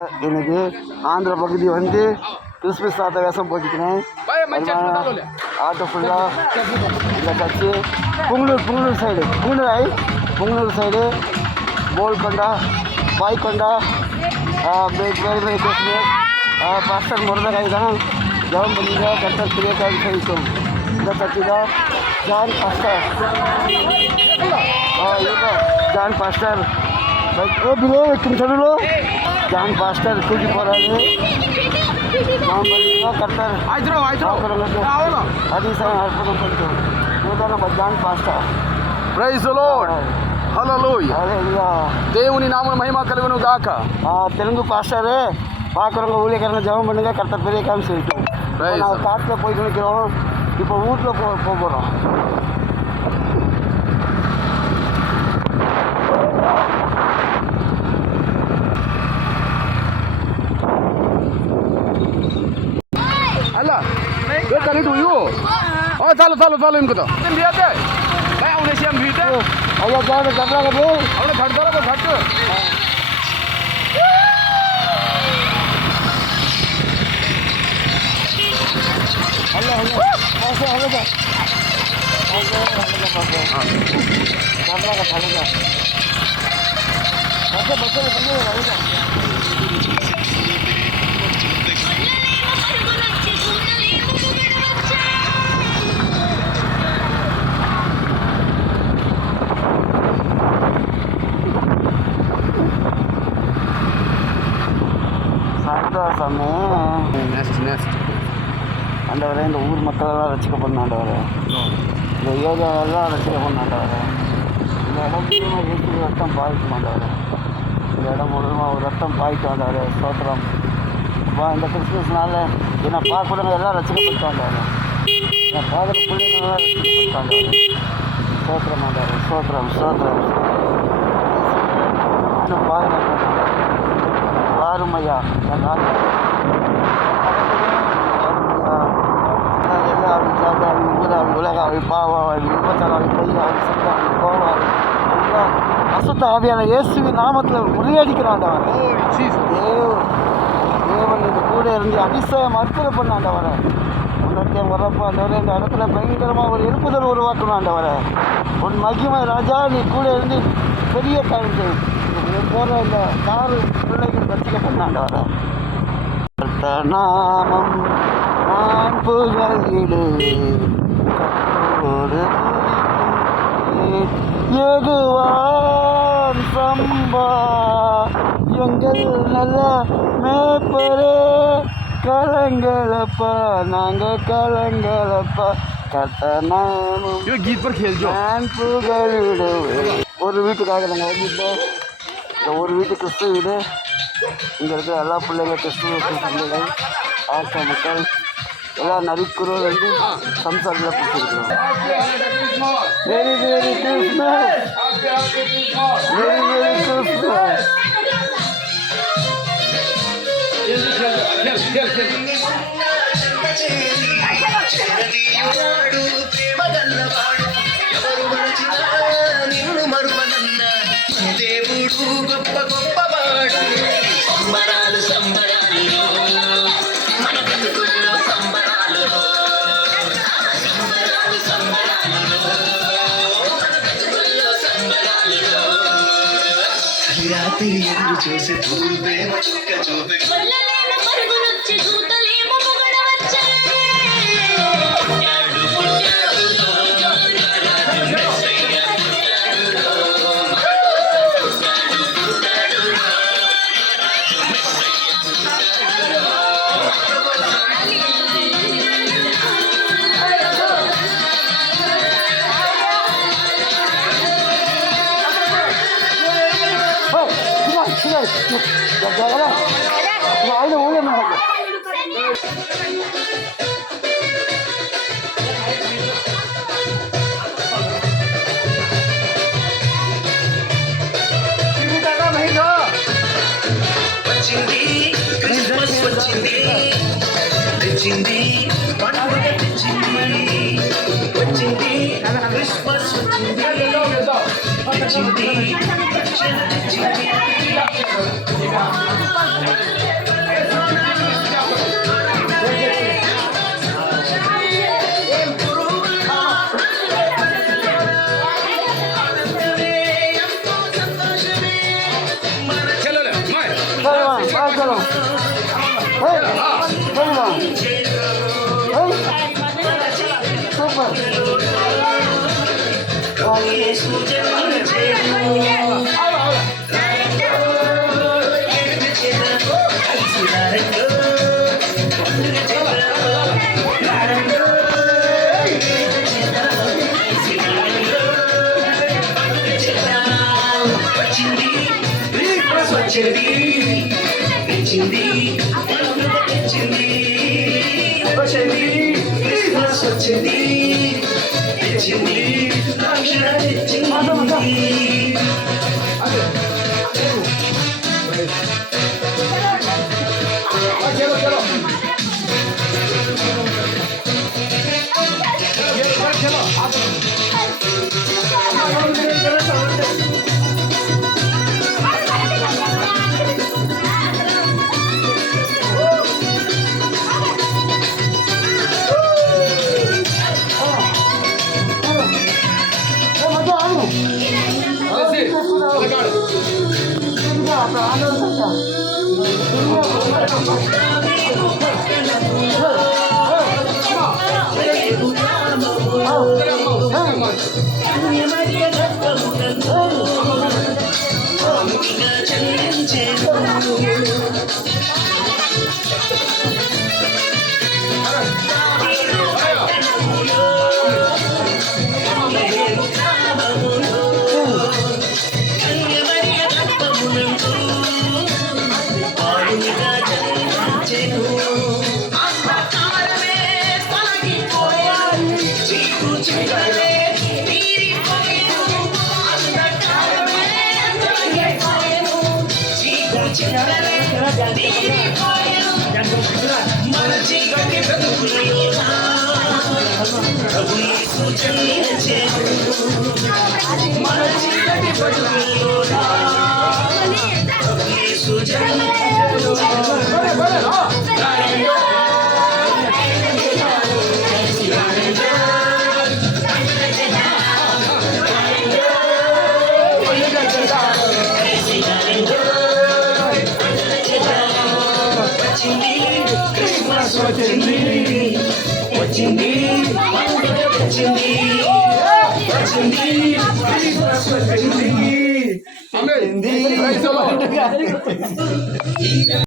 எனக்கு ஆந்திர பகுதி வந்து கிறிஸ்மஸ் தாத்தா வேஷம் போட்டுக்கிறேன். ஆட்டோ ஃபுல்லாக இந்த கட்சி புங்கனூர் சைடு போல்கொண்டா பாய்கொண்டா வெரி வெரி கிறிஸ்மஸ் பாஸ்டர் முருகராய் தான் ஜெபம் பண்ணிங்க கர்த்தர் பெரிய காரியம் செய்யும். இந்த கட்சி தான் ஜான் பாஸ்டர் பிலோ வைக்கும் சொல்லுலோ ஜான் பாஸ்டர் தூக்கி போகிறாரு. கர்த்தர் அதிசயம் அற்புதம் பண்ணுறோம். இதுதான் நம்ம John pastor. Praise the Lord. Hallelujah. దేవుని నామం మహిమ కలుగును గాక. தெலுங்கு பாஸ்டர் பார்க்குறவங்க ஊழியக்காரங்க ஜெபம் பண்ணுங்க கர்த்தர் பெரிய காரியம் செய்யட்டும். நாங்கள் காட்டில் போயிட்டு நிற்கிறோம். இப்போ வீட்டில் போகிறோம். Allah, dia tak itu you. Oh, salah im kata. Tim dia deh. Kayak udah siam duit. Allah jangan kabla kamu. Awak ghat karo ko ghat. Allah. ஆண்டவரே இந்த ஊர் மக்களெல்லாம் ரசிக்கப்படணும். ஆண்டவரே இந்த ஏரியாவெல்லாம் ரசிக்கப்படணும். ஆண்டவரே இந்த இடம் முழுவதும் ரத்தம் பாய்க்கும். ஆண்டவரே இந்த இடம் முழுவதும் ஒரு ரத்தம் பாய்க்கும். ஆண்டவரே ஸ்தோத்திரம். இந்த கிறிஸ்துமஸ்னால என்னை பார்க்குறவங்க எல்லாம் ரசிக்கப்பட்டாங்க. என் பார்க்குற பிள்ளைங்களாம் ரசிக்கப்பட்டாங்க. ஸ்தோத்திரம் ஆண்டவரே ஸ்தோத்திரம். பாருமையா உலகாவி பாவாவி விபச்சாராவி பையாவி சத்தாவி கோவாவி எல்லாம் அசுத்த ஆவியான இயேசுவின் நாமத்தில் முறியடிக்கிறாண்டவன். தேவன் இந்த கூட இருந்து அதிசயம் அற்புதம் பண்ணாண்டவரை உன்னுடைய வரப்போ ஆண்டவரை இந்த இடத்துல பயங்கரமாக ஒரு எழுப்புதல் உருவாக்கணும். ஆண்டவரை உன் மகிமை ராஜா நீ கூட இருந்து பெரிய காரியம் செய்யும். போகிற இந்த 4 பிள்ளைகள் ரசிக்கப்பட்டாண்டவரை நாமம் நான் புகழிடுவேன் ஏகுவான் சம்பா எங்கள் நல்ல மேப்பரே கலங்களப்பா நாங்கள் கலங்களப்பா கத்தனாமம் நான் புகழிடுவேன். ஒரு வீட்டுக்காக நாங்கள் வந்துட்டோம். இந்த ஒரு வீட்டு கிறிஸ்துவ வீடு. இங்கே இருக்கிற எல்லா பிள்ளைங்க கிறிஸ்துவ பிள்ளைகள் ஆசை மக்கள் எல்லாம் நரிக்குறோம் வந்து சம்சாரில் பிடிச்சிருக்கிறோம். Very very Christmas. దేవుడు గొప్ప గొప్పవాడు. సంబరాలు మన బ్రతుకుల్లో సంబరాలు రాత్రి ఎదురు చూసి తూరు ప్రేమ చుక్క చూపి వచ్చింది పండుగ వచ్చింది క్రిస్మస్ వచ్చింది चलो super Amen. Praise the Lord.